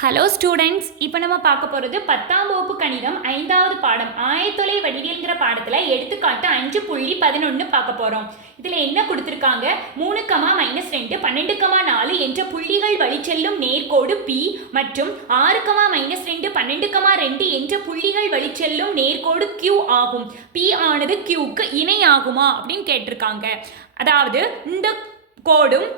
Hello students, இப்போ நம்ம பார்க்க போகிறது 10ஆம் வகுப்பு கணிதம் 5வது பாடம் ஆயத்தொலை வடிவியல்ங்கிற பாடத்தில் எடுத்துக்காட்டு 5.11 பார்க்க போகிறோம். இதில் என்ன கொடுத்துருக்காங்க? 3, -2, 12, 4 என்ற புள்ளிகள் வழிச்செல்லும் நேர்கோடு P மற்றும் 6, -2, 12, 2 என்ற புள்ளிகள் வழிச்செல்லும் நேர்கோடு Q ஆகும். P ஆனது Qக்கு இணையாகுமா அப்படின்னு கேட்டிருக்காங்க. அதாவது இந்த கோடும்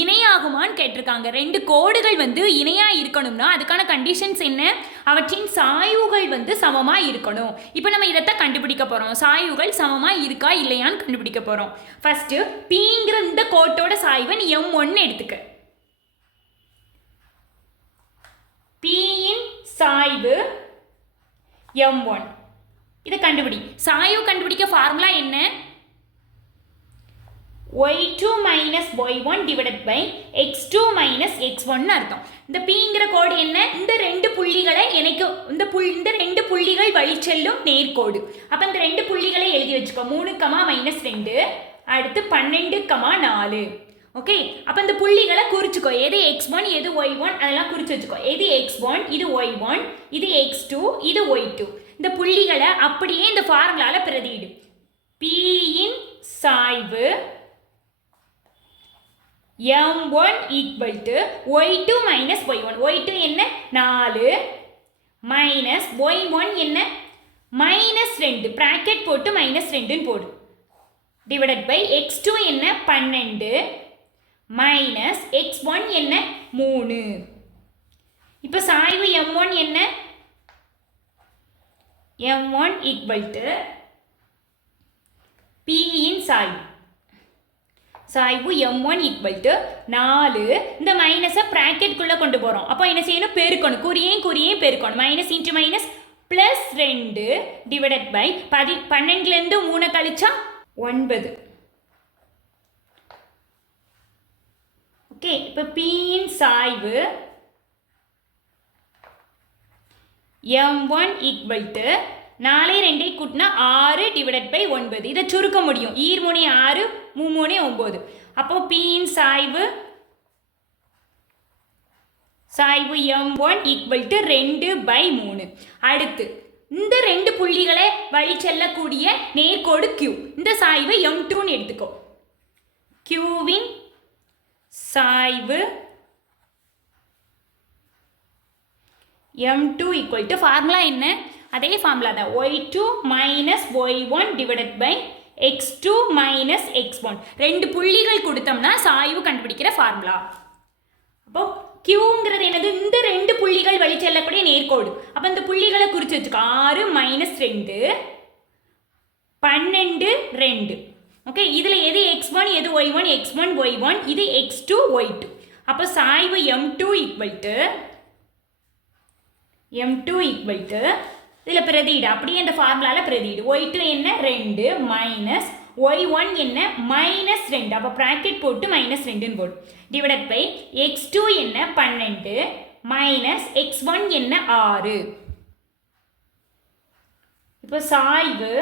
இணையாகுமான்னு கேட்டிருக்காங்க. ரெண்டு கோடுகள் இணையாக இருக்கணும்னா அதுக்கான கண்டிஷன்ஸ் என்ன? அவற்றின் சாய்வுகள் சமமாக இருக்கணும். இப்போ நம்ம இதைத்தான் கண்டுபிடிக்க போகிறோம். சாய்வுகள் சமமாக இருக்கா இல்லையான்னு கண்டுபிடிக்க போகிறோம். ஃபர்ஸ்ட் Pங்கிற இந்த கோட்டோட சாய்வை நீ M1 எடுத்துக்க. Pயின் சாய்வு M1. இதை கண்டுபிடி. சாய்வு கண்டுபிடிக்க ஃபார்முலா என்ன? y2 minus y1 divided by x2 minus x1 அர்த்தம். இந்த Pங்கிற கோடு என்ன? இந்த ரெண்டு புள்ளிகளை இந்த ரெண்டு புள்ளிகள் வழிச்செல்லும் நேர்கோடு. அப்போ இந்த ரெண்டு புள்ளிகளை எழுதி வச்சுக்கோ. 3, -2 அடுத்து 12, 4. ஓகே, அப்போ இந்த புள்ளிகளை குறிச்சுக்கோ. எது x1 எது y1 அதெல்லாம் குறிச்சு வச்சுக்கோ. எது x1 இது y1 இது x2 இது y2. இந்த புள்ளிகளை அப்படியே இந்த ஃபார்முலால பிரதியிடு. Pயின் சாய்வு M1 equal to y2 minus y1. y2 என்ன? 4 minus y1 என்ன? -2 bracket போட்டு -2 போடு divided by x2 என்ன? 12 minus x1 என்ன? 3. இப்போ சாய்வு M1 என்ன? M1 equal to P இன் சாய்வு M1 equal to 4. இந்த மைனஸை ப்ராக்கெட்குள்ளே கொண்டு போகிறோம். அப்போ என்ன செய்யணும்? பெருக்கணும். குறியே பெருக்கணும். Minus into minus +2 divided by 12லேருந்து 3 கழிச்சா 9. ஓகே, இப்போ Pயின் சாய்வு M1 equal to 4 2 கூட்டினா 6 டிவைடட் பை 9. இதை சுருக்க முடியும். 2 6 3 9. அப்போ Pயின் சாய்வு M1 equal to 2/3. அடுத்து இந்த ரெண்டு புள்ளிகளை வழி செல்லக்கூடிய நேர்கோடு Q. இந்த சாய்வு M2ன்னு எடுத்துக்கோ. Qவின் சாய்வு M2 equal to ஃபார்முலா என்ன? அதே ஃபார்முலா தான். y2 minus y1 divided by x2 minus x1. ரெண்டு புள்ளிகள் கொடுத்தோம்னா சாய்வு கண்டுபிடிக்கிற ஃபார்முலா. அப்போ Qங்கிறது என்னது? இந்த ரெண்டு புள்ளிகள் வழி செல்லக்கூடிய நேர்கோடு. அப்போ இந்த புள்ளிகளை குறித்து வச்சுக்கோ. 6 -2 12 2. ஓகே, இதில் எது x1 எது y1? x1 y1 இது x2 y2. அப்போ சாய்வு M2 equal to இதில் பிரதியிடு. அப்படியே இந்த ஃபார்முலாவில் பிரதியிடு. y2 என்ன? 2 மைனஸ் y1 என்ன? -2. அப்போ ப்ராக்கெட் போட்டு -2 போடு டிவைடட் பை x2 என்ன? 12 மைனஸ் x1 என்ன? 6. இப்போ சாய்வு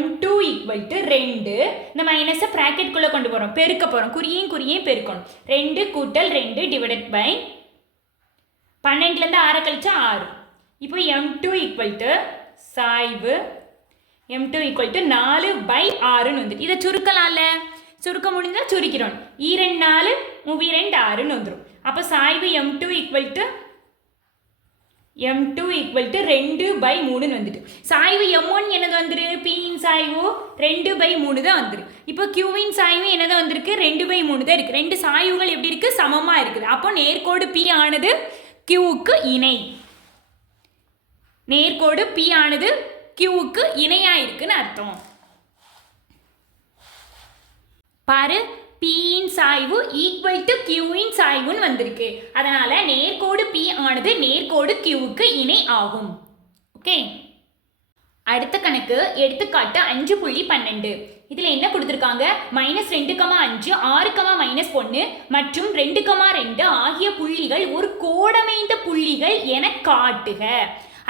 M2 equal to 2. இந்த மைனஸை ப்ராக்கெட்குள்ளே கொண்டு போகிறோம். பெருக்க போகிறோம். குறியே பெருக்கணும். 2 கூட்டல் 2 டிவைடட் பை 12லேருந்து 6 கழிச்சா 6. இப்போ M2 equal to சாய்வு M2 equal to 4/6 வந்துடும். இதை சுருக்கலாம்ல? சுருக்க முடிஞ்சால் சுருக்கிறோம். 2 4 3 2 6 வந்துடும். அப்போ சாய்வு M2 equal to 2/3 வந்துட்டு. சாய்வு M1 என்னது வந்துரு? Pயின் சாய்வு 2/3 தான் வந்துரு. இப்போ Qவின் சாய்வு என்னது வந்திருக்கு? 2/3 தான் இருக்குது. ரெண்டு சாய்வுகள் எப்படி இருக்குது? சமமாக இருக்குது. அப்போ நேர்கோடு P ஆனது Qவுக்கு இணை. நேர்கோடு P ஆனது Qவுக்கு இணையாக இருக்குன்னு அர்த்தம். பாரு, Pயின் சாய்வு ஈக்குவல் டு Qவின் சாய்வுன்னு வந்திருக்கு. அதனால நேர்கோடு P ஆனது நேர்கோடு Qவுக்கு இணை ஆகும். ஓகே, அடுத்த கணக்கு எடுத்துக்காட்டு 5.12. இதில் என்ன கொடுத்துருக்காங்க? -2, 5 6, -1 மற்றும் 2, 2 ஆகிய புள்ளிகள் ஒரு கோடமைந்த புள்ளிகள் என காட்டுக.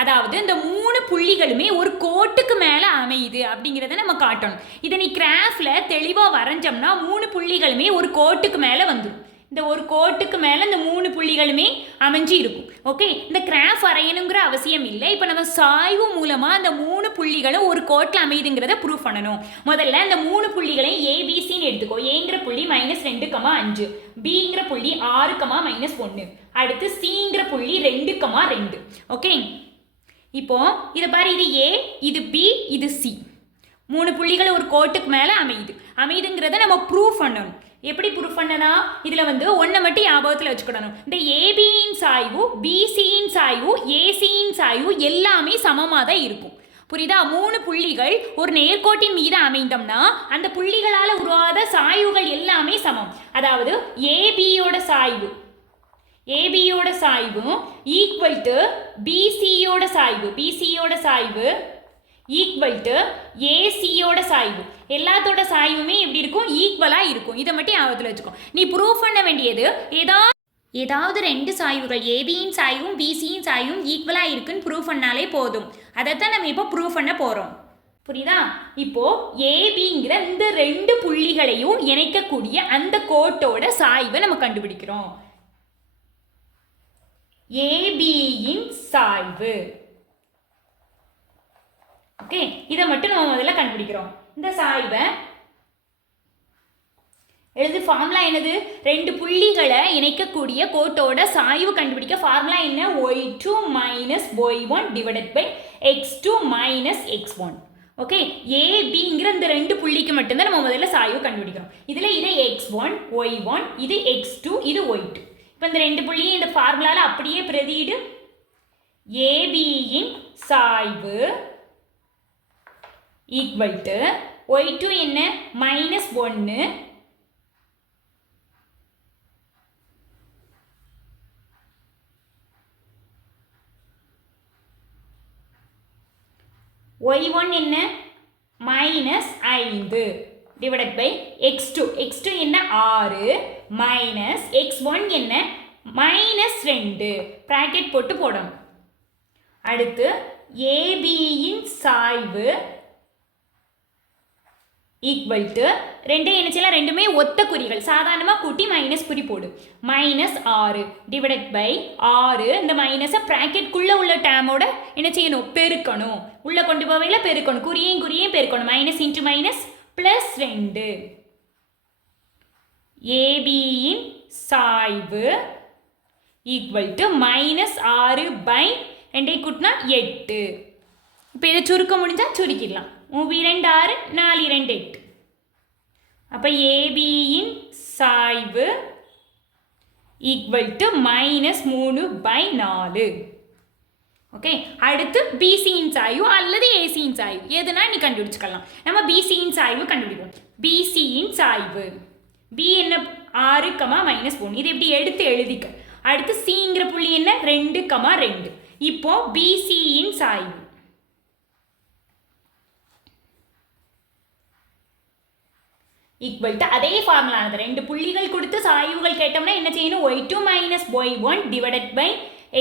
அதாவது இந்த 3 புள்ளிகளுமே ஒரு கோட்டுக்கு மேலே அமையுது அப்படிங்கிறத நம்ம காட்டணும். இதை நீ கிராஃபில் தெளிவாக வரைஞ்சோம்னா 3 புள்ளிகளுமே ஒரு கோட்டுக்கு மேலே வந்துடும். இந்த ஒரு கோட்டுக்கு மேலே இந்த 3 புள்ளிகளுமே அமைஞ்சு இருக்கும். ஓகே, இந்த கிராஃப் வரையணுங்கிற அவசியம் இல்லை. இப்போ நம்ம சாய்வு மூலமாக அந்த 3 புள்ளிகளும் ஒரு கோட்டில் அமைதுங்கிறத ப்ரூவ் பண்ணணும். முதல்ல இந்த 3 புள்ளிகளையும் ஏபிசின்னு எடுத்துக்கோ. ஏங்கிற புள்ளி -2,5, பிங்கிற புள்ளி 6,-1, அடுத்து சிங்கிற புள்ளி 2,2. ஓகே, இப்போ இதை பாரு, இது ஏ, இது பி, இது சி. 3 புள்ளிகள் ஒரு கோட்டுக்கு மேலே அமைதுங்கிறத நம்ம ப்ரூவ் பண்ணணும். எப்படி ப்ரூஃப் பண்ணனா, இதில் வந்து ஒன்றை மட்டும் ஞாபகத்தில் வச்சுக்கிடணும். இந்த ஏபியின் சாய்வு, பிசியின் சாய்வு, ஏசியின் சாய்வு எல்லாமே சமமாக தான் இருக்கும். புரியுதா? 3 புள்ளிகள் ஒரு நேர்கோட்டின் மீது அமைந்தோம்னா அந்த புள்ளிகளால் உருவாத சாய்வுகள் எல்லாமே சமம். அதாவது ஏபியோட சாய்வு ஈக்குவல் டு பிசியோட சாய்வு ஈக்குவல் டு ஏசியோட சாய்வு. எல்லாத்தோட சாய்வுமே எப்படி இருக்கும்? ஈக்குவலாக இருக்கும். இதை மட்டும் ஞாபகத்தில் வச்சுக்கோ. நீ ப்ரூவ் பண்ண வேண்டியது ஏதாவது 2 சாய்வுகள், ஏபியின் சாய்வும் பிசியின் சாய்வும் ஈக்குவலாக இருக்குன்னு ப்ரூவ் பண்ணாலே போதும். அதைத்தான் நம்ம இப்போ ப்ரூவ் பண்ண போகிறோம். புரியுதா? இப்போ ஏபிங்கிற இந்த 2 புள்ளிகளையும் இணைக்கக்கூடிய அந்த கோட்டோட சாய்வை நம்ம கண்டுபிடிக்கிறோம். ஏபியின் சாய்வு. ஓகே, இதை மட்டும் நம்ம முதல்ல கண்டுபிடிக்கிறோம். இந்த சாய்வை எழுது. ஃபார்முலா என்னது? 2 புள்ளிகளை இணைக்கக்கூடிய கோட்டோட சாய்வு கண்டுபிடிக்க ஃபார்முலா என்ன? y2 - y1 divided by x2 - x1. Okay, ஏபிங்கிற இந்த 2 புள்ளிக்கு மட்டும்தான் நம்ம முதல்ல சாய்வு கண்டுபிடிக்கிறோம். இதில் இது x1 y1, இது x2, இது y2. இப்போ இந்த 2 புள்ளியும் இந்த ஃபார்முலாவில் அப்படியே பிரதியிடு. ஏபியின் சாய்வு ஈக்குவல் டு y2 என்ன? -1, y1 என்ன? -5 டிவைடட் பை x2 என்ன? 6 மைனஸ் x1 என்ன? -2 பிராக்கெட் போட்டு போடணும். அடுத்து ஏபியின் சாய்வு ஈக்குவல் டு 2 என்ன செய்யலாம்? ரெண்டுமே ஒத்த குறிகள், சாதாரணமாக கூட்டி மைனஸ் குறி போடு. -6 டிவைடட் பை 6. இந்த மைனஸை ப்ராக்கெட்குள்ளே உள்ள டேமோட என்ன செய்யணும்? பெருக்கணும். உள்ளே கொண்டு போவையில் பெருக்கணும். குறியையும் பெருக்கணும். Minus into minus +2. ஏபியின் சாய்வு ஈக்குவல் டு -6 பை 2 கூட்டினா 8. இப்போ இதை சுருக்க முடிஞ்சால் சுருக்கிடலாம். 2 6, 4 2 8. அப்போ ஏபியின் சாய்வு ஈக்குவல் டு -3 பை 4. ஓகே, அடுத்து பிசியின் சாய்வு அல்லது ஏசியின் சாய்வு எதுனா நீ கண்டுபிடிச்சுக்கலாம். நம்ம பிசியின் சாய்வு கண்டுபிடிப்போம். பிசியின் சாய்வு பி என்ன? 6, -1. இது எப்படி எடுத்து எழுதிக்க. அடுத்து சிங்கிற புள்ளி என்ன? 2, 2. இப்போ பிசியின் சாய்வு ஈக்குவல் டு அதே ஃபார்முலானது 2 புள்ளிகள் கொடுத்து சாய்வுகள் கேட்டோம்னா என்ன செய்யணும்? y2 - y1 divided by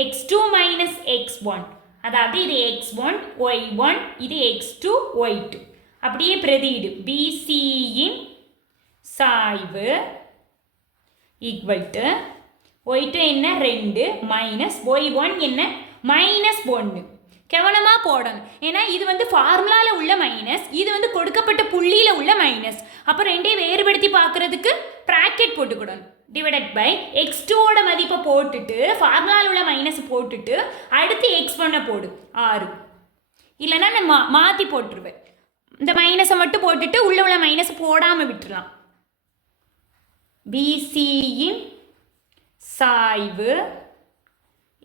x2 - x1. அதாவது இது x1 y1, இது x2 y2. அப்படியே பிரதியிடு. பிசியின் சாய்வு ஈக்குவல் டு y2 என்ன? 2 மைனஸ் y1 என்ன? -1. கவனமாக போடணும். ஏன்னா இது வந்து ஃபார்முலாவில் உள்ள மைனஸ், இது வந்து கொடுக்கப்பட்ட புள்ளியில் உள்ள மைனஸ். அப்போ ரெண்டையும் வேறுபடுத்தி பார்க்குறதுக்கு ப்ராக்கெட் போட்டுக்கிடணும். டிவைடட் பை x2ஓட மதிப்பை போட்டுட்டு ஃபார்முலாவில் உள்ள மைனஸ் போட்டுட்டு அடுத்து x1 போடு 6. இல்லைன்னா நான் மாற்றி போட்டுருவேன். இந்த மைனஸை மட்டும் போட்டுட்டு உள்ள மைனஸ் போடாமல் விட்டுடலாம். பிசியின் சாய்வு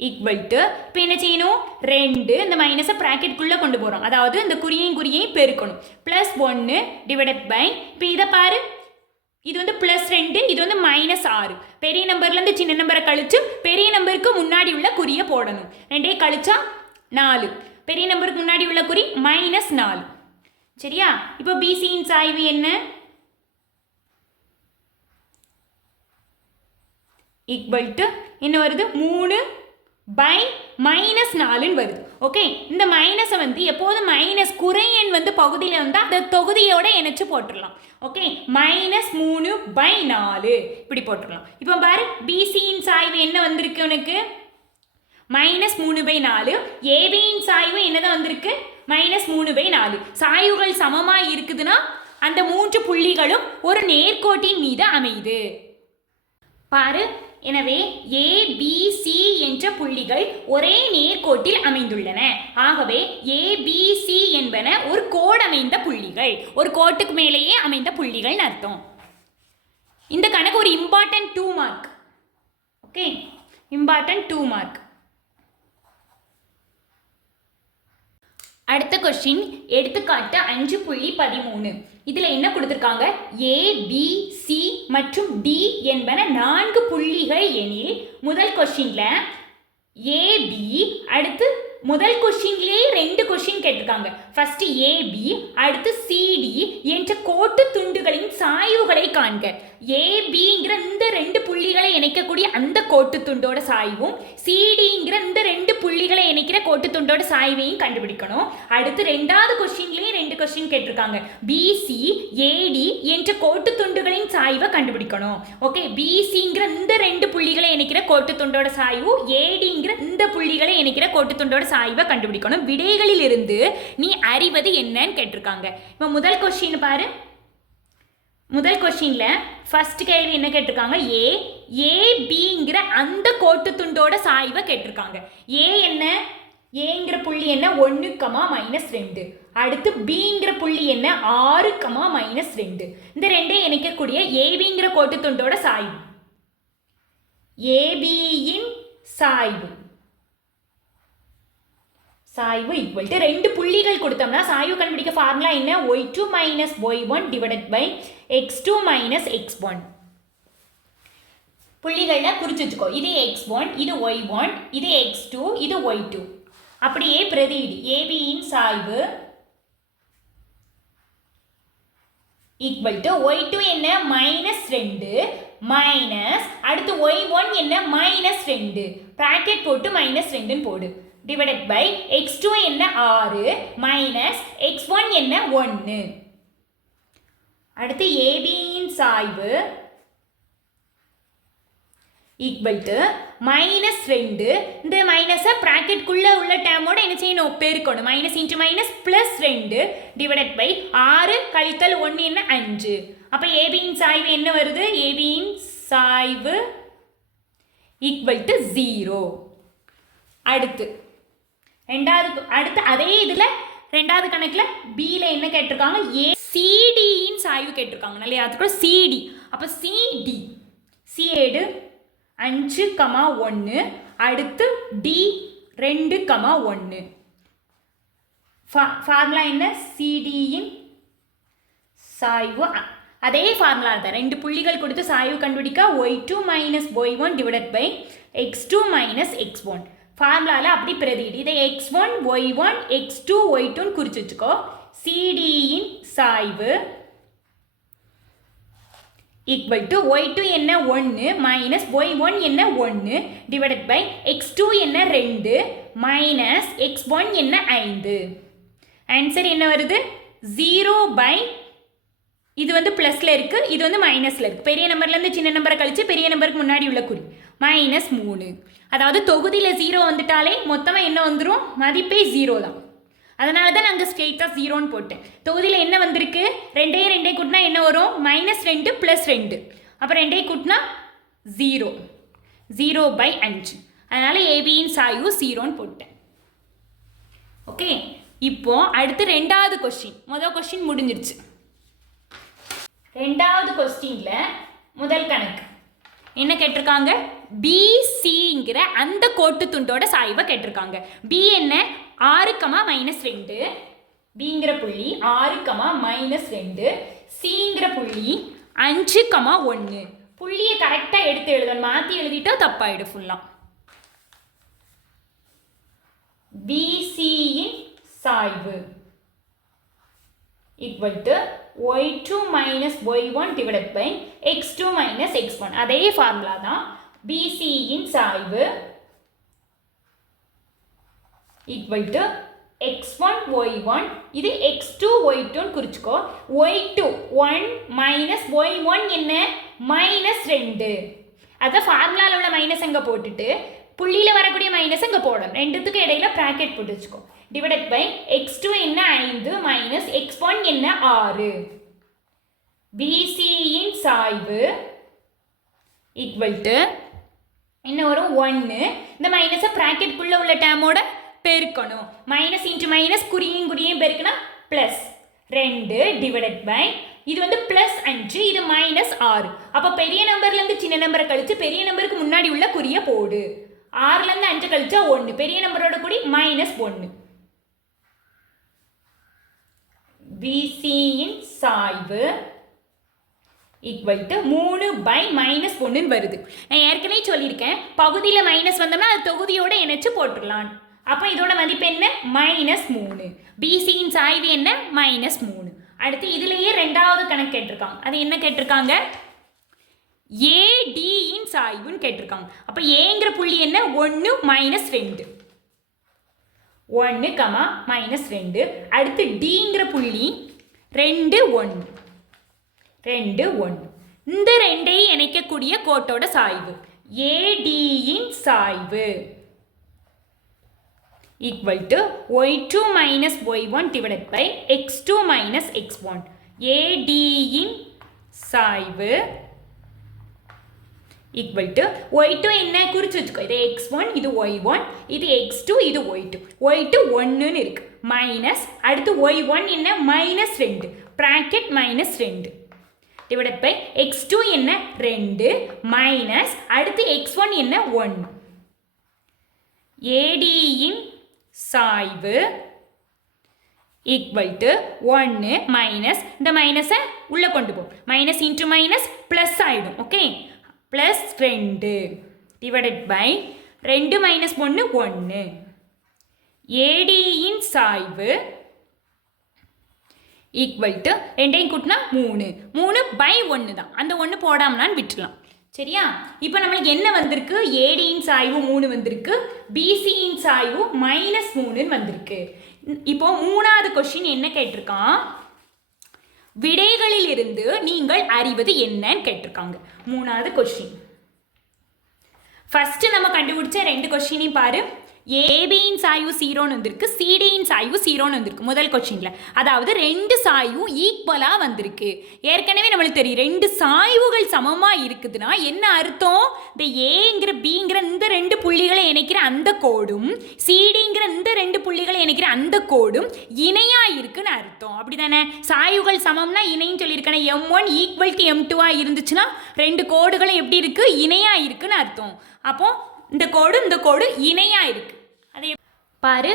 ஈக்குவல் டு இப்போ என்ன செய்யணும்? 2 இந்த மைனஸை ப்ராக்கெட்குள்ளே கொண்டு போகிறோம். அதாவது இந்த குறியையும் பெருக்கணும். +1 டிவைடட் பை இப்போ இதை பாரு, இது வந்து +2, இது வந்து -6. பெரிய நம்பர்லேருந்து சின்ன நம்பரை கழிச்சு பெரிய நம்பருக்கு முன்னாடி உள்ள குறியை போடணும். 2 கழிச்சா 4. பெரிய நம்பருக்கு முன்னாடி உள்ள குறி -4. சரியா? இப்போ பிசியின் சாய்வு என்ன? ஈக்குவல் டு என்ன வருது? 3 பை -4 வருது. ஓகே, இந்த மைனஸை வந்து எப்போதும் மைனஸ் குறையெண் வந்து பகுதியில் வந்து அந்த தொகுதியோட இணைச்சு போட்டுடலாம். ஓகே, -3/4 இப்படி போட்டுடலாம். இப்போ பாரு, பிசியின் சாய்வு என்ன வந்திருக்கு உனக்கு? -3/4. ஏபியின் சாய்வு என்னதான் வந்திருக்கு? -3/4. சாய்வுகள் சமமாக இருக்குதுன்னா அந்த 3 புள்ளிகளும் ஒரு நேர்கோட்டின் மீது அமையுது. பாரு, எனவே ABC என்ற புள்ளிகள் ஒரே நேர்கோட்டில் அமைந்துள்ளன. ஆகவே ABC என்பன ஒரு கோடமைந்த புள்ளிகள், ஒரு கோட்டுக்கு மேலேயே அமைந்த புள்ளிகள் அர்த்தம். இந்த கணக்கு ஒரு important 2 mark. Okay, important 2 mark. அடுத்த கொஸ்டின், எடுத்துக்காட்டு 5.13. இதில் என்ன கொடுத்துருக்காங்க? A, B, C மற்றும் D என்பன 4 புள்ளிகள் எனில் முதல் கொஸ்டினில் AB, அடுத்து முதல் கொஸ்டின்லேயே 2 கொஸ்டின் கேட்டிருக்காங்க. ஃபர்ஸ்ட் AB, அடுத்து CD என்ற கோட்டு துண்டுகளின் சாய்வுகளை காண்க. ABங்கிற இந்த 2 புள்ளிகளை இணைக்கக்கூடிய அந்த கோட்டு துண்டோட சாய்வும் CDங்கிற இந்த 2 புள்ளிகளை இணைக்கிற கோட்டு துண்டோட சாய்வையும் கண்டுபிடிக்கணும். அடுத்து ரெண்டாவது கொஸ்டின்லேயே 2 கொஸ்டின் கேட்டிருக்காங்க. BC, AD என்ற கோட்டு துண்டுகளின் சாய்வை கண்டுபிடிக்கணும். ஓகே, BCங்கிற இந்த 2 புள்ளிகளை இணைக்கிற கோட்டு துண்டோட சாய்வு, ADங்கிற இந்த புள்ளிகளை இணைக்கிற கோட்டு துண்டோட சாய்வை கண்டுபிடிக்கணும். விடைகளில் இருந்து நீ அறிவது என்னன்னு கேட்டிருக்காங்க. இப்போ முதல் கொஸ்டின் பாரு. முதல் கொஸ்டின்ல ஃபர்ஸ்ட் கேள்வி என்ன கேட்டிருக்காங்க? ஏபிங்கிற அந்த கோட்டு துண்டோட சாய்வை கேட்டிருக்காங்க. என்ன? ஏங்கிற புள்ளி என்ன? 1, -2. அடுத்து பிங்கிற புள்ளி என்ன? 6, -2. இந்த ரெண்டையும் இணைக்கக்கூடிய ஏபிங்கிற கோட்டு துண்டோட சாய்வு, ஏபியின் சாய்வு சாய்வு ஈக்குவல் டு 2 புள்ளிகள் கொடுத்தோம்னா சாய்வு கண்டுபிடிக்க ஃபார்முலா என்ன? y2 - y1 divided by x2 - x1. புள்ளிகளில் குறிச்சு வச்சுக்கோ. இது x1, இது y1, இது x2, இது y2. அப்படியே பிரதியிடு. ஏபியின் சாய்வு ஈக்குவல் டு y2 என்ன? -2 மைனஸ் அடுத்து y1 என்ன? -2. பிராக்கெட் போட்டு -2 போடு. டிவைடட் பை x2 என்ன? 6 மைனஸ் x1 என்ன? 1. அடுத்து ஏபியின் சாய்வு ஈக்குவல் டு -2. இந்த மைனஸை பிராக்கெட்குள்ளே உள்ள டேமோட என்ன செய்யணும்? பெருக்கணும். Minus into minus +2 divided by 6 கழித்தல் 1 என்ன? 5. அப்போ ஏபியின் சாய்வு என்ன வருது? ஏபியின் சாய்வு ஈக்குவல் டு 0. அடுத்து அதே இதில் ரெண்டாவது கணக்கில் பியில் என்ன கேட்டிருக்காங்க? சிடியின் சாய்வு கேட்டிருக்காங்க. இல்லையா? அதுக்கு சிடி. அப்போ சிடி சிஏடு 5, 1. அடுத்து டி 2, 1. ஃபார்முலா என்ன? சிடியின் சாய்வு அதே ஃபார்முலா தான். 2 புள்ளிகள் கொடுத்து சாய்வு கண்டுபிடிக்க y2 - y1 divided by x2 - x1. ஃபார்முலாவில் அப்படி பிரதியிடு. இதை x1, y1, x2, y2 குறிச்சு வச்சுக்கோ. சிடியின் சாய்வு ஈக்குவல் டு y2 என்ன? 1 மைனஸ் y1 என்ன? 1 டிவைடட் பை x2 என்ன? 2 மைனஸ் x1 என்ன? 5. ஆன்சர் என்ன வருது? 0 பை, இது வந்து ப்ளஸில் இருக்குது, இது வந்து மைனஸில் இருக்குது. பெரிய நம்பர்லேருந்து சின்ன நம்பரை கழித்து பெரிய நம்பருக்கு முன்னாடி உள்ள குறி -3. அதாவது தொகுதியில் 0 வந்துட்டாலே மொத்தமாக என்ன வந்துடும்? மதிப்பே 0 தான். அதனால தான் நாங்கள் ஸ்ட்ரெயிட்டாக 0ன்னு போட்டேன். தொகுதியில் என்ன வந்திருக்கு? 2 கூட்டினா என்ன வரும்? -2 + 2. அப்போ 2 கூட்டினா 0. 0 பை 5. அதனால் ஏபியின் சாய்வு 0ன்னு போட்டேன். ஓகே, இப்போ அடுத்து ரெண்டாவது கொஸ்டின். முதல் கொஸ்டின் முடிஞ்சிருச்சு. ரெண்டாவது கொஸ்டினில் முதல் கணக்கு என்ன கேட்டிருக்காங்க? பிசிங்கிற அந்த கோட்டு துண்டோட சாய்வை கேட்டிருக்காங்க. பி என்ன? 6, -2. பிங்கிற புள்ளி 6, -2. சிங்கிற புள்ளி 5, 1. புள்ளியை கரெக்டாக எடுத்து எழுதணும். மாற்றி எழுதிட்டா தப்பாயிடும் ஃபுல்லாக. பிசியின் சாய்வு equal to y2 - y1 divided by x2 - x1. அதே ஃபார்முலா தான். பிசியின் சாய்வு ஈக்குவல் டு x1 y1 இது x2 y2 குறிச்சுக்கோ. y2 1 minus y1 என்ன -2. அதான் ஃபார்முலாவில் உள்ள மைனஸ் அங்கே போட்டுட்டு புள்ளியில் வரக்கூடிய மைனஸ் அங்கே போடணும். ரெண்டுத்துக்கு இடையில ப்ராக்கெட் போட்டு வச்சுக்கோ. டிவைடட் பை x2 என்ன 5 மைனஸ் x1 என்ன 6. BCயின் சாய்வு ஈக்குவல் டு என்ன வரும் 1. இந்த மைனஸை ப்ராக்கெட்குள்ளே உள்ள டேமோட பெருக்கணும். மைனஸ் இன்ட்டு மைனஸ் குறியும் பெருக்கினா ப்ளஸ் 2 டிவைடட் பை இது வந்து ப்ளஸ் 5 இது மைனஸ் 6. அப்போ பெரிய நம்பர்லேருந்து சின்ன நம்பரை கழிச்சு பெரிய நம்பருக்கு முன்னாடி உள்ள குறியை போடு. 6லேருந்து 5 கழிச்சா 1 பெரிய நம்பரோட கூடி -1. BCயின் சாய்வு ஈக்குவல் டு 3 பை -1 வருது. நான் ஏற்கனவே சொல்லியிருக்கேன் பகுதியில் மைனஸ் வந்தோம்னா அது தொகுதியோட இணைச்சு போட்டுடலாம். அப்போ இதோட மதிப்பு என்ன -3. BCயின் சாய்வு என்ன -3. அடுத்து இதுலேயே ரெண்டாவது கணக்கு கேட்டிருக்காங்க. அது என்ன கேட்டிருக்காங்க ADயின் சாய்வுன்னு கேட்டிருக்காங்க. அப்போ ஏங்கிற புள்ளி என்ன 1 -2 1, -2. அடுத்து Dங்கிற புள்ளி 2 1 2 1. இந்த ரெண்டையும் இணைக்கக்கூடிய கோட்டோட சாய்வு ADயின் சாய்வு equal to y2 minus y1 divided by x2 minus x1. ADயின் சாய்வு ஈக்குவல் டு y2 என்ன குறிச்சு வச்சுக்கோ. இது x1 இது y1 இது x2 இது y2. y2 1ன்னு இருக்கு மைனஸ் அடுத்து y1 என்ன -2 ப்ராக்கெட் -2 டிவைடட் பை x2 என்ன 2 மைனஸ் அடுத்து x1 என்ன 1. ADயின் சாய்வு ஈக்குவல் டு 1 மைனஸ் இந்த மைனஸை உள்ளே கொண்டு போ. மைனஸ் இன்ட்டு மைனஸ் ப்ளஸ் ஆகிடும். Okay plus 2 divided by 2 minus 1 1. ADயின் சாய்வு ஈக்குவல் டு ரெண்டையும் கூட்டினா 3 பை 1 தான். அந்த 1 போடாமலான்னு விட்டுலாம். சரியா? இப்போ நம்மளுக்கு என்ன வந்திருக்கு ADயின் சாய்வு 3 வந்திருக்கு BCயின் சாய்வு -3 வந்திருக்கு. இப்போ மூணாவது கொஸ்டின் என்ன கேட்டிருக்கான் விடைகளில் இருந்து நீங்கள் அறிவது என்னன்னு கேட்டிருக்காங்க. மூணாவது கொஸ்டின் ஃபர்ஸ்ட் நம்ம கண்டுபிடிச்ச 2 கொஸ்டினையும் பாரு. ஏபியின் சாய்வு 0ன்னு வந்திருக்கு சிடியின் சாய்வு 0ன்னு வந்திருக்கு முதல் கொஸ்டின்ல. அதாவது 2 சாய்வும் ஈக்குவலா வந்திருக்கு. ஏற்கனவே நம்மளுக்கு தெரியும் 2 சாய்வுகள் சமமா இருக்குதுன்னா என்ன அர்த்தம்? இந்த ஏங்கிற பிங்கிற இந்த 2 புள்ளிகளை இணைக்கிற அந்த கோடும் சிடிங்கிற இந்த 2 புள்ளிகளை இணைக்கிற அந்த கோடும் இணையா இருக்குன்னு அர்த்தம். அப்படிதானே? சாய்வுகள் சமம்னா இணைன்னு சொல்லியிருக்கேன். M1 ஈக்குவல் டு M2 இருந்துச்சுன்னா 2 கோடுகளும் எப்படி இருக்கு இணையா இருக்குன்னு அர்த்தம். அப்போ இந்த கோடு இணையா இருக்கு. அதை பாரு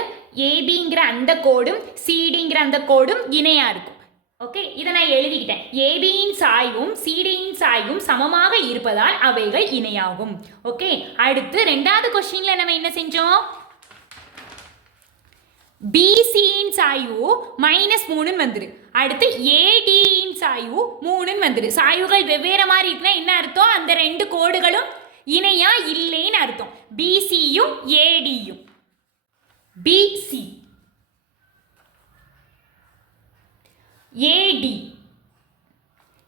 ஏபிங்கிற அந்த கோடும் சிடிங்கிற அந்த கோடும் இணையா இருக்கும். ஓகே இதை நான் எழுதிக்கிட்டேன். ஏபியின் சாய்வும் சிடியின் சாய்வும் சமமாக இருப்பதால் அவைகள் இணையாகும். ஓகே அடுத்து ரெண்டாவது கொஸ்டின்ல நம்ம என்ன செஞ்சோம்? பிசியின் சாய்வு -3 வந்துரு. அடுத்து ஏடியின் சாய்வு 3 வந்துரு. சாய்வுகள் வெவ்வேறு மாதிரி இருக்குன்னா என்ன அர்த்தம்? அந்த 2 கோடுகளும் இணையா இல்லைன்னு அர்த்தம். பிசியும் ஏடியும் பிசி ஏடி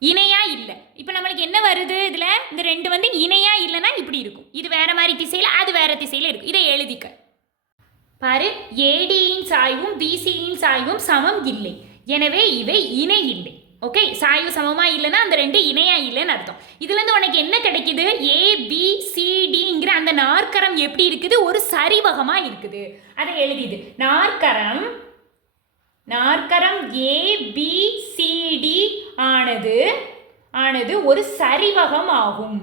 இணையா இல்லை. இப்போ நம்மளுக்கு என்ன வருது? இதில் இந்த 2 வந்து இணையா இல்லைன்னா இப்படி இருக்கும். இது வேற மாதிரி திசையில் அது வேற திசையில் இருக்கும். இதை எழுதிக்க பாரு. ஏடியின் சாய்வும் பிசியின் சாய்வும் சமம் இல்லை, எனவே இவை இணை இல்லை. ஓகே சாய்வு சமமா இல்லைன்னா அந்த 2 இணையா இல்லைன்னு அர்த்தம். இதுல இருந்து உனக்கு என்ன கிடைக்குது? ABCDங்கிற அந்த நாற்கரம் எப்படி இருக்குது? ஒரு சரிவகமா இருக்குது. அதை எழுதிது. நாற்கரம் ABCD ஆனது ஒரு சரிவகம் ஆகும்.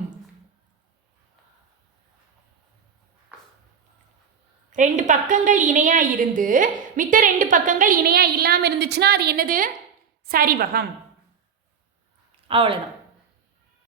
2 பக்கங்கள் இணையா இருந்து மித்த 2 பக்கங்கள் இணையா இல்லாம இருந்துச்சுன்னா அது என்னது? சரிவகம். அவ்வளவுதான்.